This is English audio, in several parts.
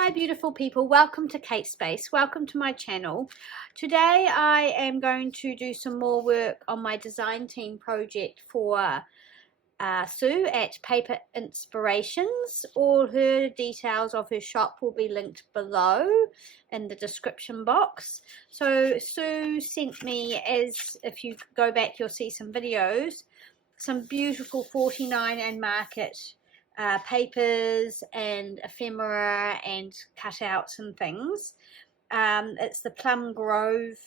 Hi beautiful people, welcome to Kate Space, welcome to my channel. Today I am going to do some more work on my design team project for Sue at Paper Inspirations. All her details of her shop will be linked below in the description box. So Sue sent me, as if you go back you'll see some videos, some beautiful 49 and market papers and ephemera and cutouts and things. It's the Plum Grove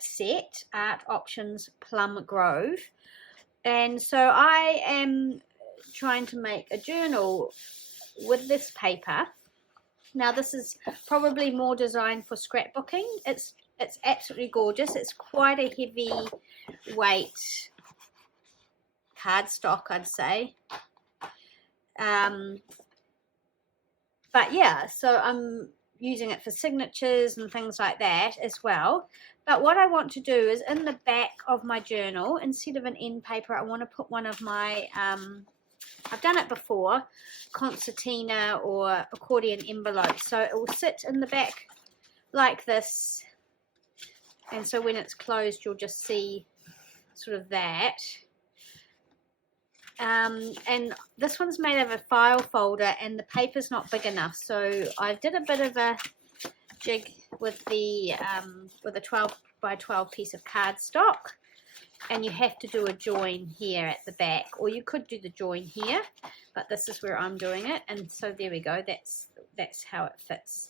set, Art Options Plum Grove. And so I am trying to make a journal with this paper. Now this is probably more designed for scrapbooking. It's absolutely gorgeous. It's quite a heavy weight cardstock, I'd say. But yeah, so I'm using it for signatures and things like that as well. But what I want to do is in the back of my journal, instead of an end paper, I want to put one of my, I've done it before, concertina or accordion envelopes. So it will sit in the back like this. And so when it's closed, you'll just see sort of that. And this one's made of a file folder and the paper's not big enough, so I did a bit of a jig with the with a 12 by 12 piece of cardstock, and you have to do a join here at the back, or you could do the join here, but this is where I'm doing it. And so there we go, that's how it fits.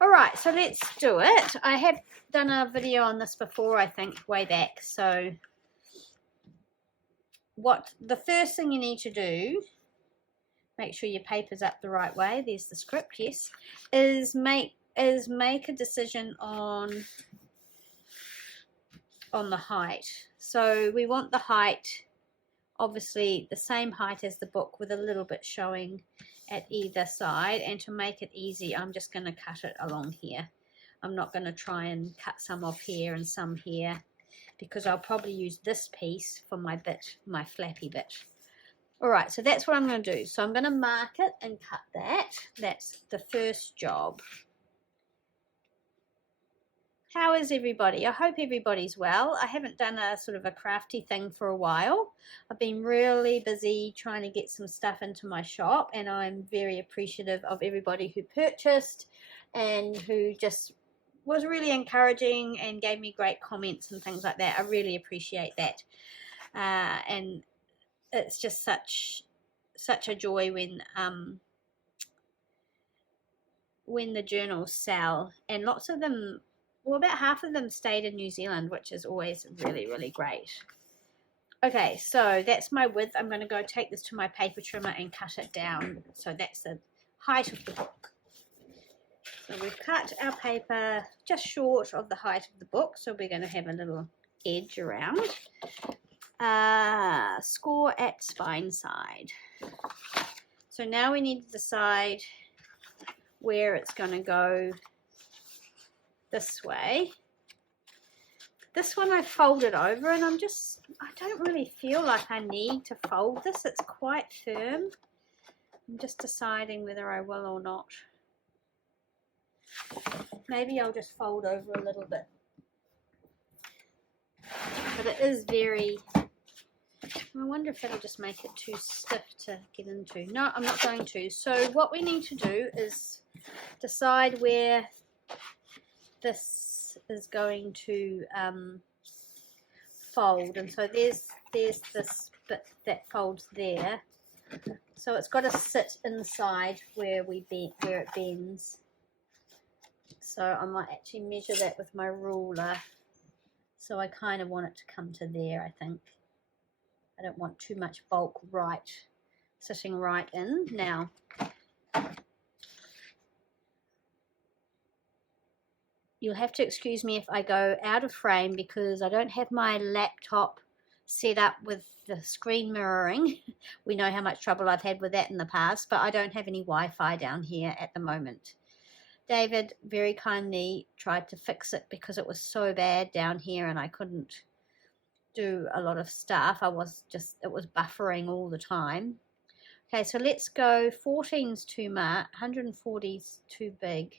Alright, so let's do it. I have done a video on this before, I think, way back. So what the first thing you need to do, make sure your paper's up the right way, there's the script, yes, is make a decision on the height. So we want the height obviously the same height as the book, with a little bit showing at either side. And to make it easy, I'm just going to cut it along here. I'm not going to try and cut some off here and some here, because I'll probably use this piece for my bit, my flappy bit. Alright, so that's what I'm going to do. So I'm going to mark it and cut that. That's the first job. How is everybody? I hope everybody's well. I haven't done a sort of a crafty thing for a while. I've been really busy trying to get some stuff into my shop, and I'm very appreciative of everybody who purchased and who just was really encouraging and gave me great comments and things like that. I really appreciate that. And it's just such a joy when the journals sell, and lots of them, well, about half of them stayed in New Zealand, which is always really, really great. Okay, so that's my width. I'm going to go take this to my paper trimmer and cut it down. So that's the height of the book. So we've cut our paper just short of the height of the book, so we're going to have a little edge around. Score at spine side. So now we need to decide where it's going to go this way. This one I folded over, and I don't really feel like I need to fold this. It's quite firm. I'm just deciding whether I will or not. Maybe I'll just fold over a little bit. But it is very, I wonder if it'll just make it too stiff to get into. No, I'm not going to. So what we need to do is decide where this is going to fold. And so there's this bit that folds there. So it's got to sit inside where it bends. So I might actually measure that with my ruler. So I kind of want it to come to there, I think. I don't want too much bulk sitting right in. Now, you'll have to excuse me if I go out of frame, because I don't have my laptop set up with the screen mirroring. We know how much trouble I've had with that in the past, but I don't have any Wi-Fi down here at the moment. David very kindly tried to fix it because it was so bad down here and I couldn't do a lot of stuff. It was buffering all the time. Okay, so let's go 14's too much, 140's too big.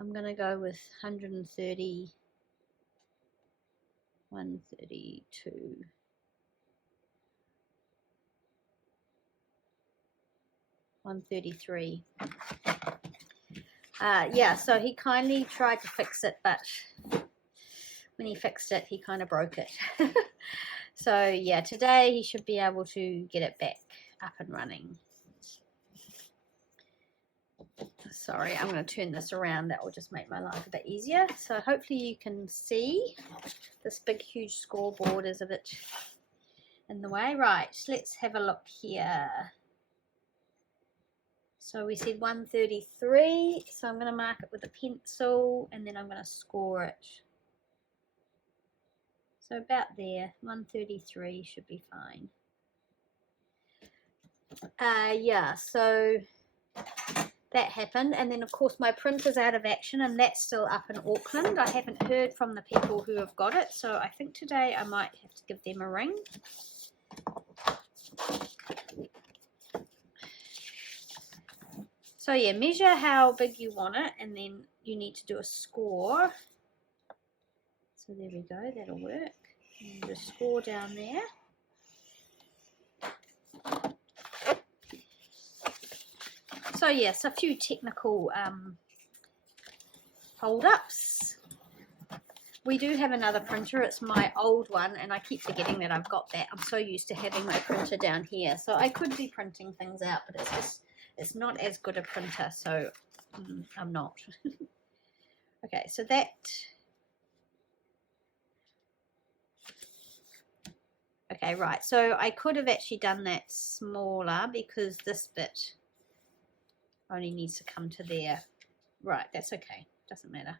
I'm going to go with 130, 132. 133. Yeah, so he kindly tried to fix it, but when he fixed it, he kind of broke it. So yeah, today he should be able to get it back up and running. Sorry, I'm going to turn this around. That will just make my life a bit easier. So hopefully you can see this big, huge scoreboard is a bit in the way. Right, let's have a look here. So we said 133, so I'm going to mark it with a pencil and then I'm going to score it. So about there, 133 should be fine. Yeah, so that happened, and then of course my printer's out of action and that's still up in Auckland. I haven't heard from the people who have got it, so I think today I might have to give them a ring. So yeah, measure how big you want it and then you need to do a score. So there we go, that'll work. And the score down there. So yes, a few technical hold-ups. We do have another printer. It's my old one, and I keep forgetting that I've got that. I'm so used to having my printer down here. So I could be printing things out, but it's not as good a printer, so I'm not. Okay, so that... Okay, right. So I could have actually done that smaller because this bit only needs to come to there. Right, that's okay. Doesn't matter.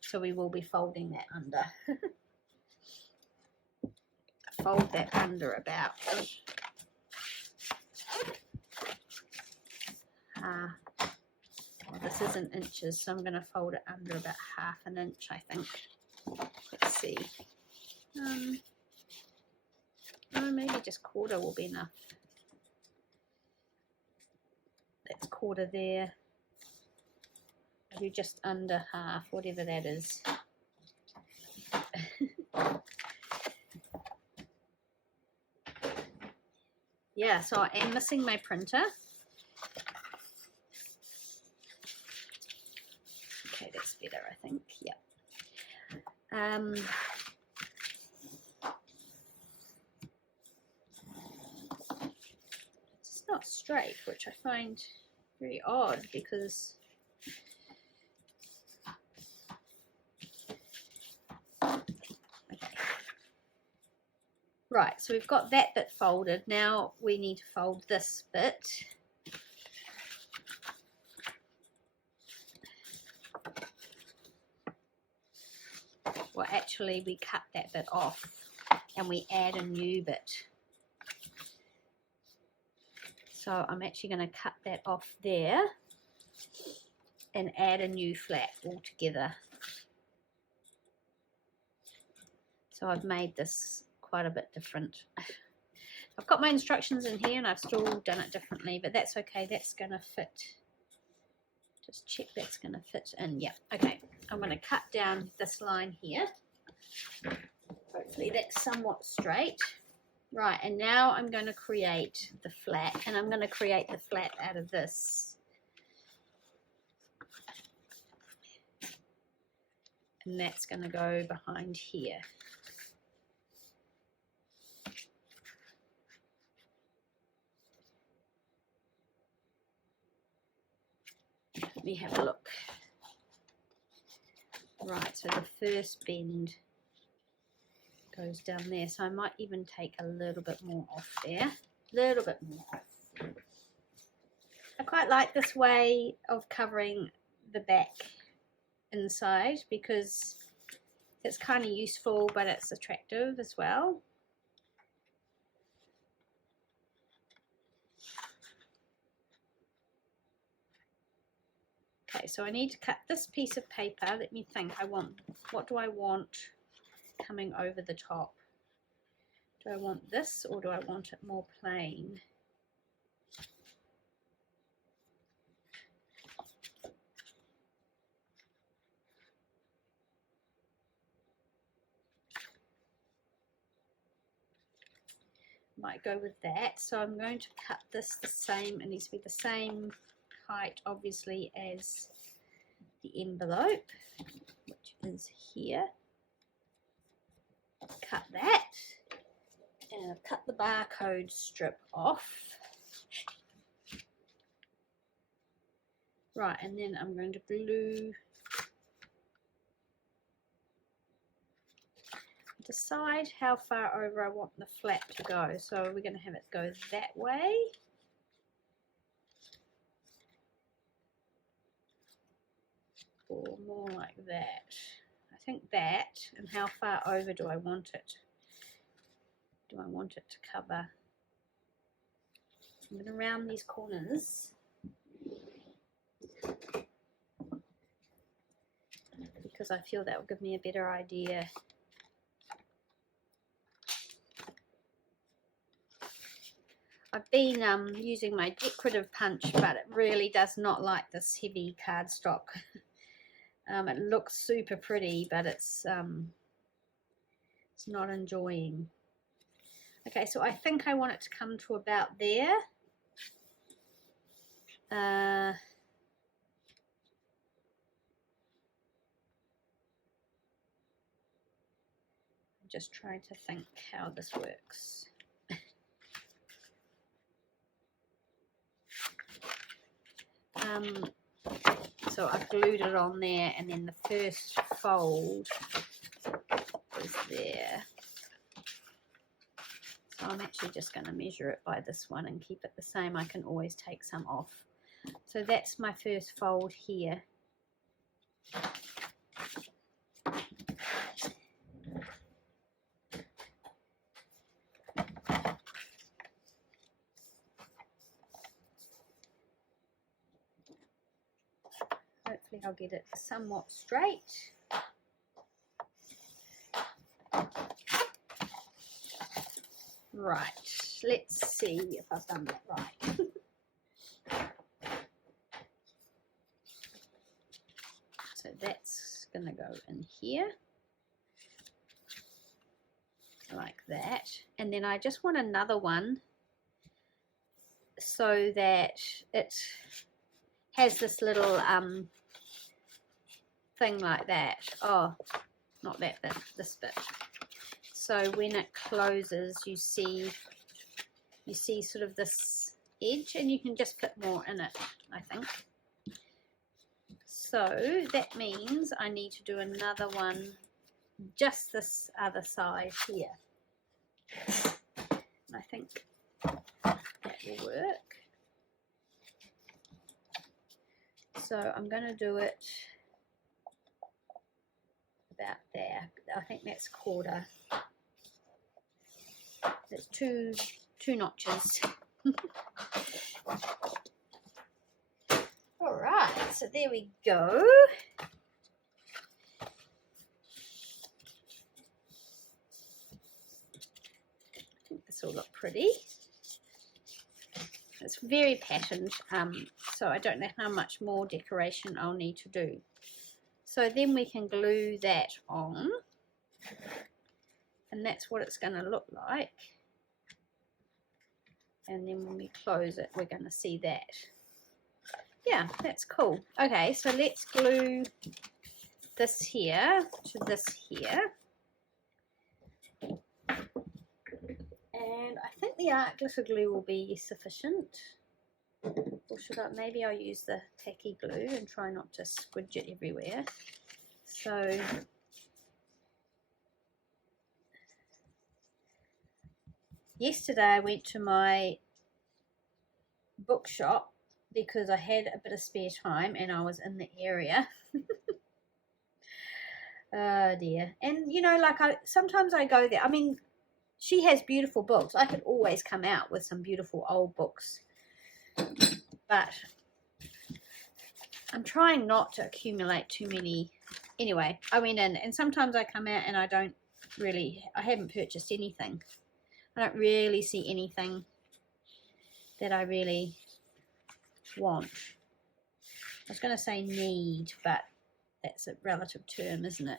So we will be folding that under. Fold that under about well, this isn't inches, so I'm going to fold it under about half an inch, I think. Let's see. Oh, maybe just quarter will be enough. That's quarter there. I'll do just under half, whatever that is. Yeah, so I am missing my printer. Okay, that's better, I think. Yeah. It's not straight, which I find very odd because right, so we've got that bit folded. Now we need to fold this bit. Well, actually, we cut that bit off and we add a new bit. So I'm actually going to cut that off there and add a new flap altogether. So I've made this quite a bit different. I've got my instructions in here and I've still done it differently, but that's okay. That's going to fit. Just check that's going to fit in. Yeah, okay. I'm going to cut down this line here. Hopefully that's somewhat straight. Right, and now I'm going to create the flap, and I'm going to create the flap out of this. And that's going to go behind here. Let me have a look. Right, so the first bend goes down there, so I might even take a little bit more off there. A little bit more off. I quite like this way of covering the back inside because it's kind of useful, but it's attractive as well. Okay, so I need to cut this piece of paper. Let me think. What do I want coming over the top? Do I want this or do I want it more plain? Might go with that. So I'm going to cut this the same. It needs to be the same height, obviously, as the envelope, which is here. Cut that, and I've cut the barcode strip off. Right, and then I'm going to glue. Decide how far over I want the flap to go. So we're going to have it go that way. Or more like that. I think that. And how far over do I want it? Do I want it to cover? I'm going to round these corners. Because I feel that will give me a better idea. I've been using my decorative punch, but it really does not like this heavy cardstock. It looks super pretty, but it's not enjoying. Okay, so I think I want it to come to about there. I'm just trying to think how this works. So I've glued it on there, and then the first fold is there. So I'm actually just going to measure it by this one and keep it the same. I can always take some off. So that's my first fold here. Hopefully I'll get it somewhat straight. Right, let's see if I've done that right. So that's going to go in here, like that. And then I just want another one so that it has this little thing like that. Oh, not that bit, this bit. So when it closes, you see sort of this edge, and you can just put more in it, I think. So that means I need to do another one just this other side here. I think that will work. So I'm going to do it about there. I think that's quarter. There's two notches. All right, so there we go. I think this will look pretty. It's very patterned, so I don't know how much more decoration I'll need to do. So then we can glue that on, and that's what it's going to look like. And then when we close it, we're going to see that. Yeah, that's cool. Okay, so let's glue this here to this here. And I think the art glitter glue will be sufficient. Or should I, maybe I'll use the tacky glue and try not to squidge it everywhere. So yesterday I went to my bookshop because I had a bit of spare time and I was in the area. Oh dear. And you know, like sometimes I go there. I mean, she has beautiful books. I could always come out with some beautiful old books. But I'm trying not to accumulate too many. Anyway, I went in, and sometimes I come out and I haven't purchased anything. I don't really see anything that I really want. I was going to say need, but that's a relative term, isn't it?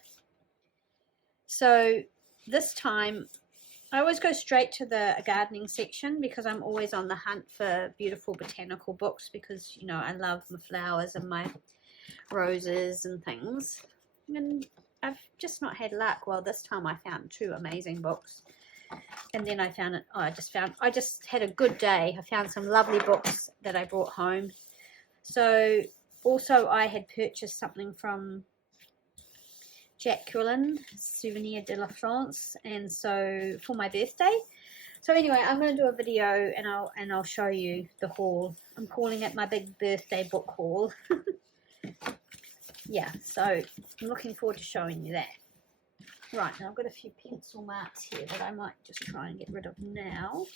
So this time I always go straight to the gardening section because I'm always on the hunt for beautiful botanical books because, you know, I love my flowers and my roses and things. And I've just not had luck. Well, this time I found 2 amazing books. And then I found it, I just had a good day. I found some lovely books that I brought home. So also I had purchased something from Jack Quillen, Souvenir de la France, and so for my birthday. So anyway, I'm going to do a video and I'll show you the haul. I'm calling it my big birthday book haul. Yeah, so I'm looking forward to showing you that. Right, now I've got a few pencil marks here that I might just try and get rid of now.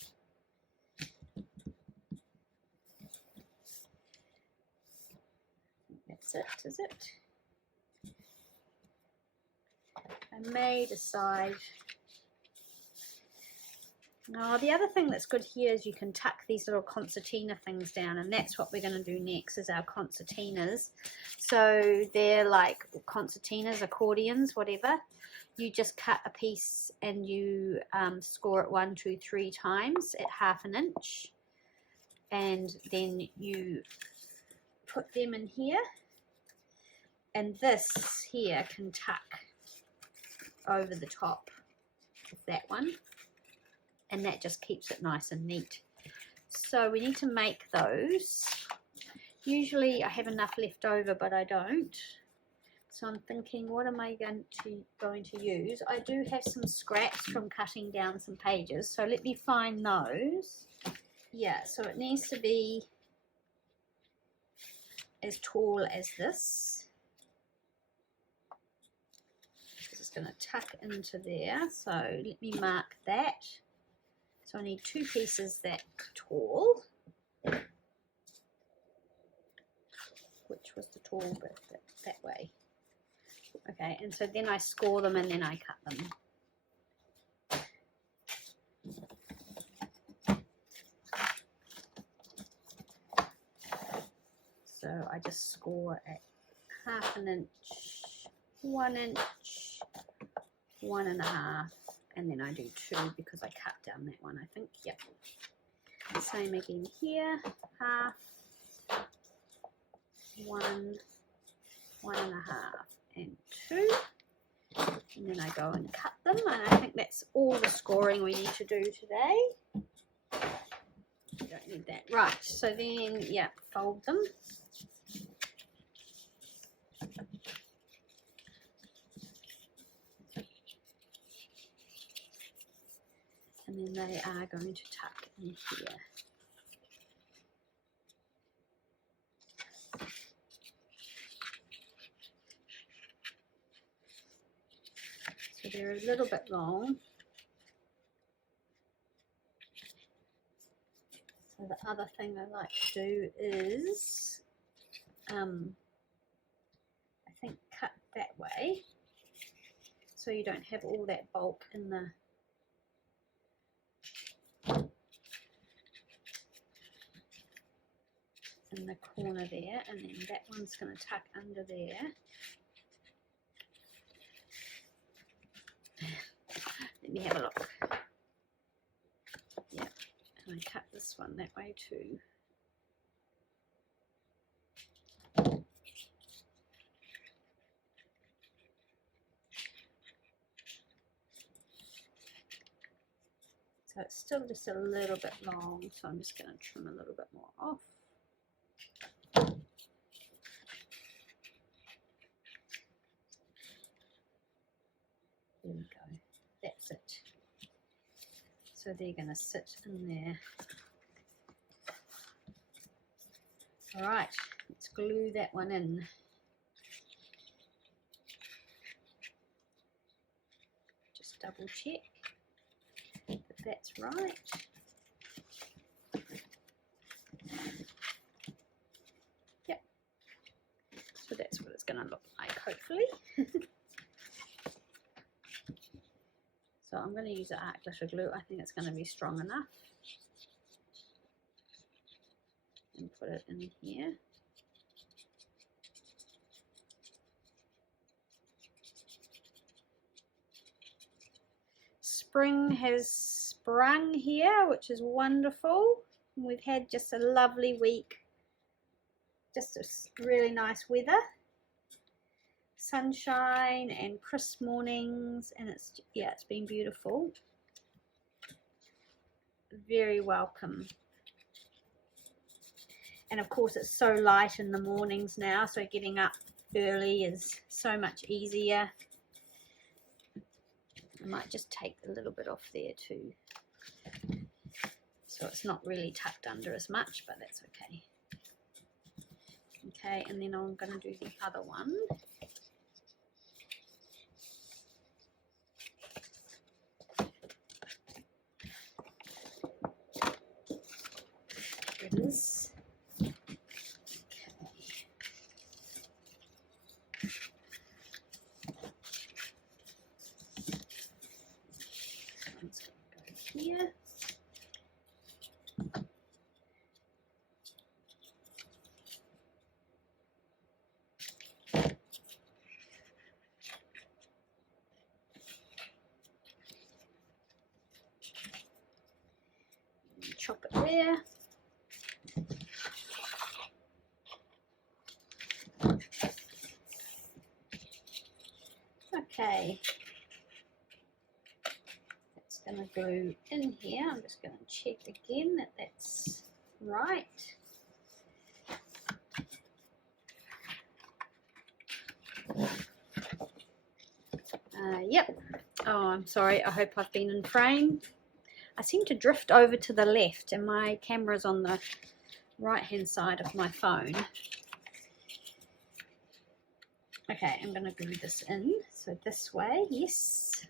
That's it, is it? I may decide. Now, the other thing that's good here is you can tuck these little concertina things down, and that's what we're going to do next is our concertinas. So they're like concertinas, accordions, whatever. You just cut a piece and you score it 1, 2, 3 times at 1/2 inch, and then you put them in here, and this here can tuck over the top of that one, and that just keeps it nice and neat. So we need to make those. Usually I have enough left over, but I don't. So I'm thinking, what am I going to use? I do have some scraps from cutting down some pages, so let me find those. Yeah, so it needs to be as tall as this. It's going to tuck into there, so let me mark that. So I need 2 pieces that tall. Which was the tall bit? That way. Okay, and so then I score them and then I cut them. So I just score at 1/2 inch, 1 inch, 1 1/2, and then I do 2 because I cut down that one, I think. Yep. Same again here, 1/2, 1, 1 1/2, and 2. And then I go and cut them, and I think that's all the scoring we need to do today. You don't need that. Right, so then, yeah, fold them. And then they are going to tuck in here. So they're a little bit long. So the other thing I like to do is, I think, cut that way so you don't have all that bulk in the corner there, and then that one's going to tuck under there. Let me have a look. Yeah, and I cut this one that way too. So it's still just a little bit long, so I'm just going to trim a little bit more off. There we go. That's it. So they're going to sit in there. All right, let's glue that one in. Just double check that that's right. Yep. So that's what it's going to look like, hopefully. So So I'm going to use the art glitter glue. I think it's going to be strong enough. And put it in here. Spring has sprung here, which is wonderful. We've had just a lovely week. Just a really nice weather. Sunshine and crisp mornings, and it's been beautiful. Very welcome. And of course it's so light in the mornings now, so getting up early is so much easier. I might just take a little bit off there too, so it's not really tucked under as much, but that's okay. Okay, and then I'm going to do the other one. Here it is. Here. Chop it there. Okay. Going to glue in here. I'm just going to check again that that's right. Yep. Oh, I'm sorry. I hope I've been in frame. I seem to drift over to the left and my camera's on the right hand side of my phone. Okay, I'm going to glue this in. So this way, yes.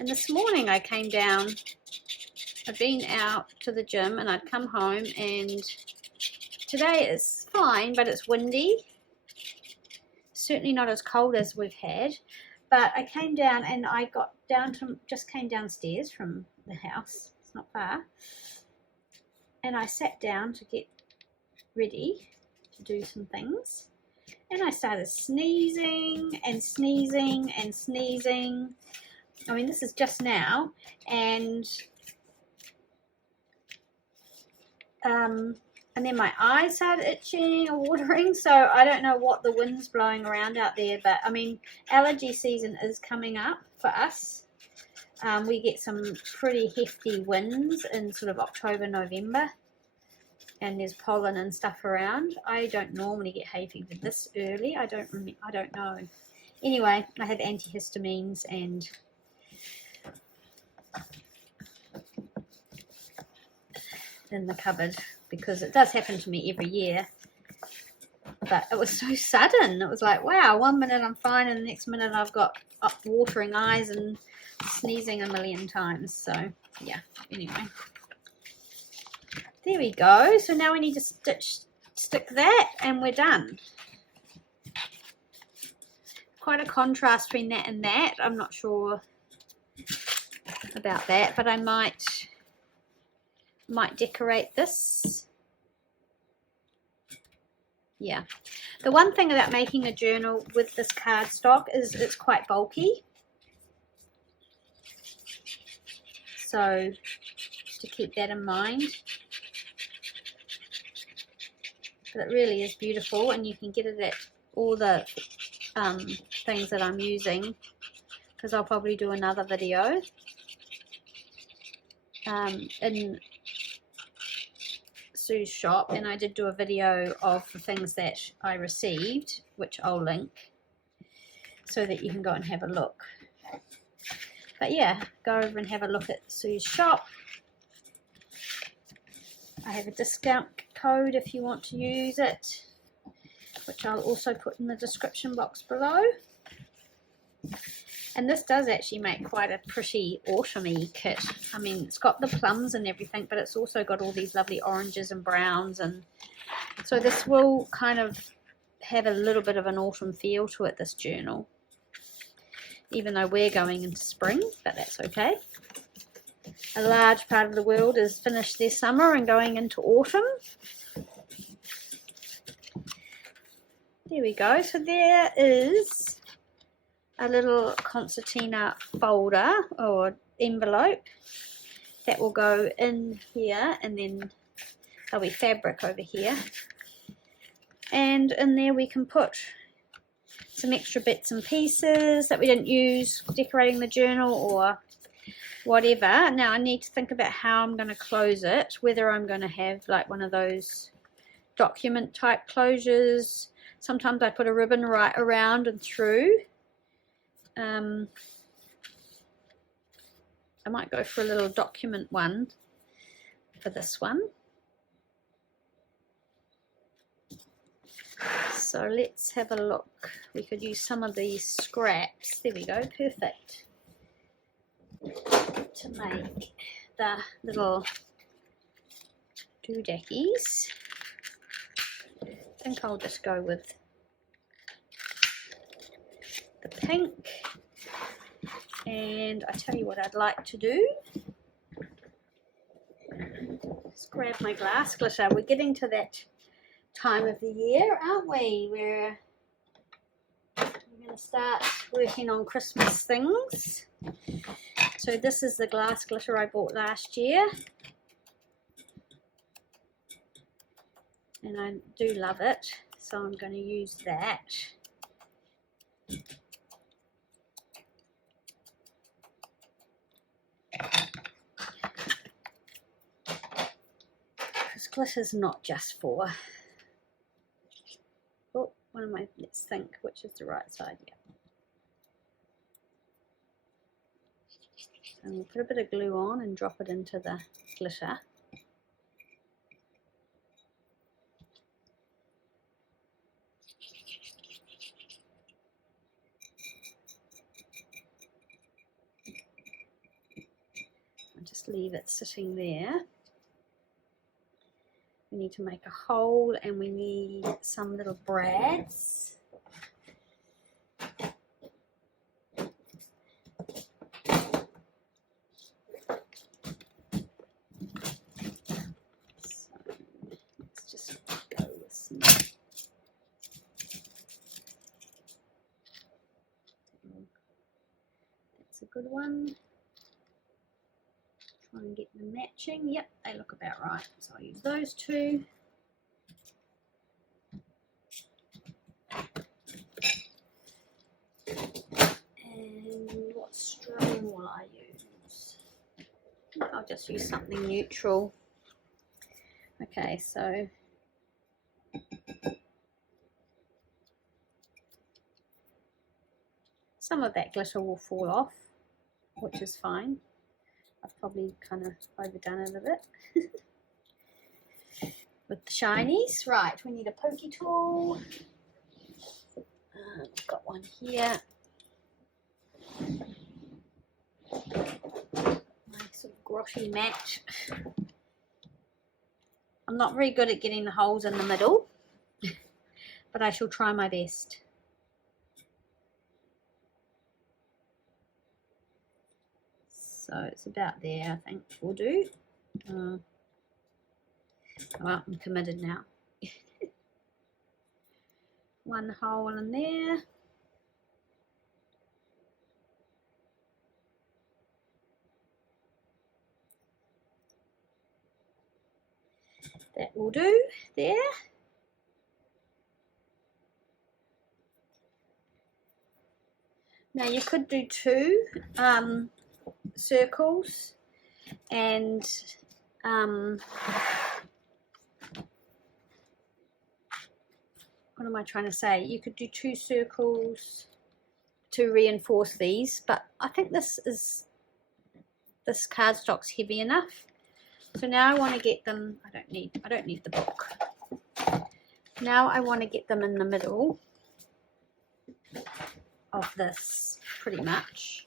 And this morning I came down, I've been out to the gym and I'd come home, and today is fine, but it's windy. Certainly not as cold as we've had, but I came down and I got down to, just came downstairs from the house, it's not far, and I sat down to get ready to do some things, and I started sneezing and sneezing and sneezing. I mean, this is just now, and then my eyes started itching or watering, so I don't know what the wind's blowing around out there, but I mean, allergy season is coming up for us. We get some pretty hefty winds in sort of October, November, and there's pollen and stuff around. I don't normally get hay fever this early. I don't know. Anyway, I have antihistamines and in the cupboard, because it does happen to me every year, but it was so sudden. It was like, wow, 1 minute I'm fine and the next minute I've got watering eyes and sneezing a million times. So yeah, anyway, there we go. So now we need to stick that and we're done. Quite a contrast between that and that. I'm not sure about that, but I might decorate this. Yeah, the one thing about making a journal with this cardstock is it's quite bulky, so to keep that in mind. But it really is beautiful, and you can get it at all the things that I'm using, because I'll probably do another video in Sue's shop, and I did do a video of the things that I received, which I'll link so that you can go and have a look. But yeah, go over and have a look at Sue's shop. I have a discount code if you want to use it, which I'll also put in the description box below. And this does actually make quite a pretty autumny kit. I mean, it's got the plums and everything, but it's also got all these lovely oranges and browns, and so this will kind of have a little bit of an autumn feel to it, this journal. even though we're going into spring, but that's okay. A large part of the world is finished their summer and going into autumn. There we go. So there is a little concertina folder or envelope that will go in here, and then there'll be fabric over here. And in there we can put some extra bits and pieces that we didn't use decorating the journal or whatever. Now I need to think about how I'm going to close it, whether I'm going to have like one of those document type closures. Sometimes I put a ribbon right around and through. I might go for a little document one for this one. So let's have a look. We could use some of these scraps. There we go, perfect. To make the little doodackies. I think I'll just go with the pink. And I tell you what I'd like to do. Just grab my glass glitter. We're getting to that time of the year, aren't we? We're going to start working on Christmas things. So this is the glass glitter I bought last year. And I do love it, so I'm going to use that. Because glitter's not just for... Oh, let's think which is the right side. Yeah. And we'll put a bit of glue on and drop it into the glitter. And just leave it sitting there. We need to make a hole, and we need some little brads. Good one. Try and get them matching. Yep, they look about right. So I'll use those two. And what string will I use? I'll just use something neutral. Okay, so some of that glitter will fall off, which is fine. I've probably kind of overdone it a bit with the shinies. Right, we need a pokey tool. I've got one here. My sort of grotty mat. I'm not very good at getting the holes in the middle, but I shall try my best. So it's about there, I think we'll do. Well, I'm committed now. One hole in there. That will do there. Now you could do two circles, and what am I trying to say? You could do two circles to reinforce these, but I think this cardstock's heavy enough. So now I want to get them. I don't need the book. Now I want to get them in the middle of this, pretty much.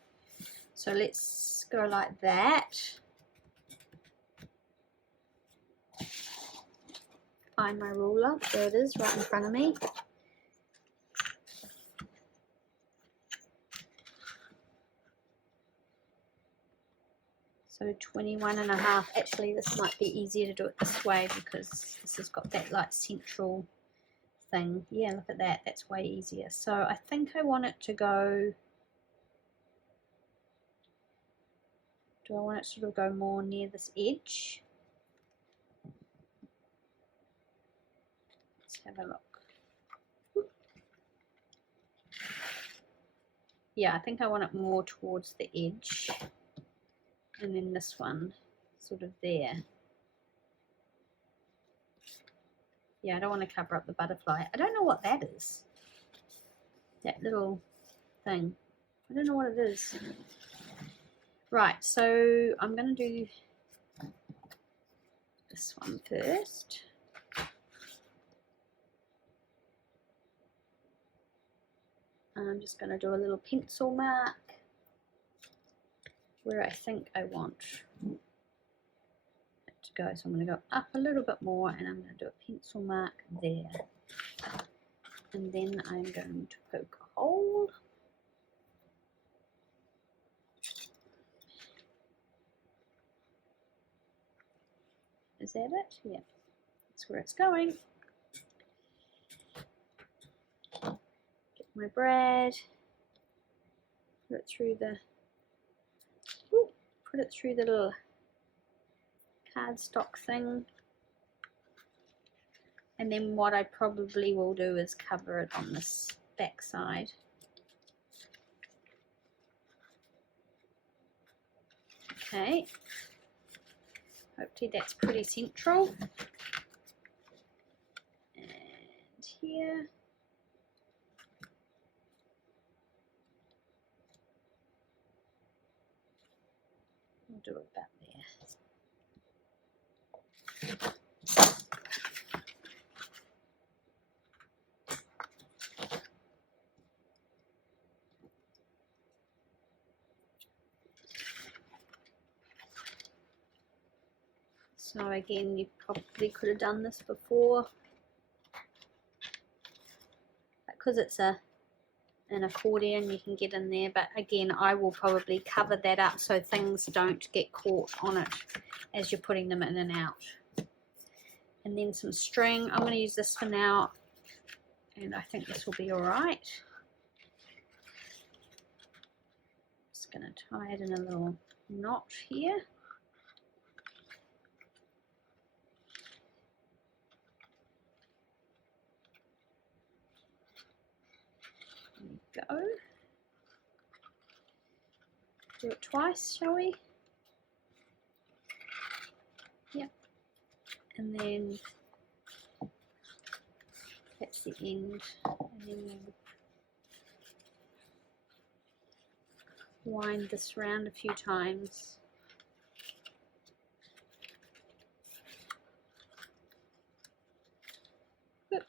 So let's go like that. Find my ruler. There it is, right in front of me. So 21.5. Actually, this might be easier to do it this way because this has got that like central thing. Yeah, look at that. That's way easier. So I think I want it to go. Do I want it to sort of go more near this edge? Let's have a look. Yeah, I think I want it more towards the edge. And then this one sort of there. Yeah, I don't want to cover up the butterfly. I don't know what that is. That little thing. I don't know what it is. Right, so I'm going to do this one first. I'm just going to do a little pencil mark where I think I want it to go. So I'm going to go up a little bit more and I'm going to do a pencil mark there. And then I'm going to poke a hole. Is that it? Yeah, that's where it's going. Get my brad, put it through the little cardstock thing. And then what I probably will do is cover it on this back side. Okay. Hopefully that's pretty central. And here. We'll do it about there. So again, you probably could have done this before. Because it's an accordion, you can get in there, but again, I will probably cover that up so things don't get caught on it as you're putting them in and out. And then some string. I'm going to use this for now, and I think this will be all right. Just going to tie it in a little knot here. Go. Do it twice, shall we? Yep. And then that's the end. And then we'll wind this round a few times. Good.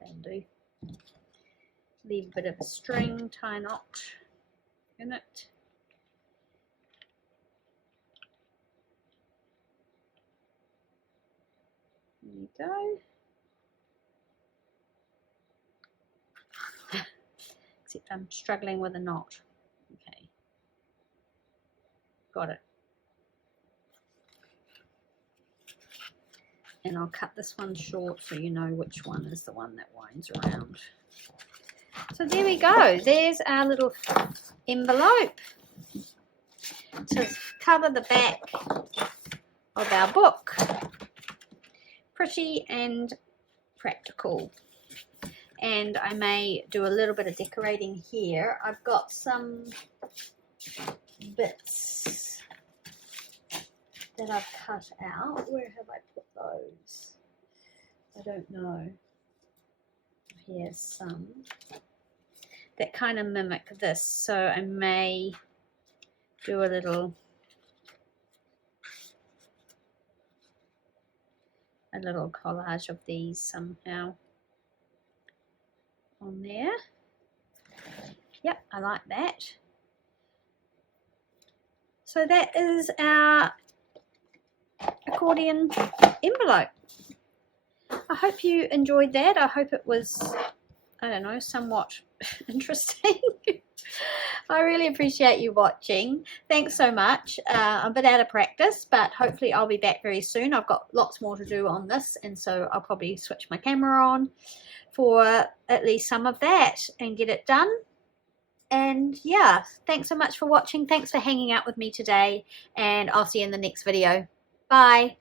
That'll do. Leave a bit of a string, tie knot in it. There you go. Except I'm struggling with a knot. Okay. Got it. And I'll cut this one short so you know which one is the one that winds around. So there we go. There's our little envelope to cover the back of our book. Pretty and practical. And I may do a little bit of decorating here. I've got some bits that I've cut out. Where have I put those? I don't know. Here's some that kind of mimic this, so I may do a little collage of these somehow on there. Yep, I like that. So that is our accordion envelope. I hope you enjoyed that. I hope it was, I don't know, somewhat interesting. I really appreciate you watching. Thanks so much. I'm a bit out of practice, but hopefully I'll be back very soon. I've got lots more to do on this, and so I'll probably switch my camera on for at least some of that and get it done. And yeah, thanks so much for watching. Thanks for hanging out with me today, and I'll see you in the next video. Bye.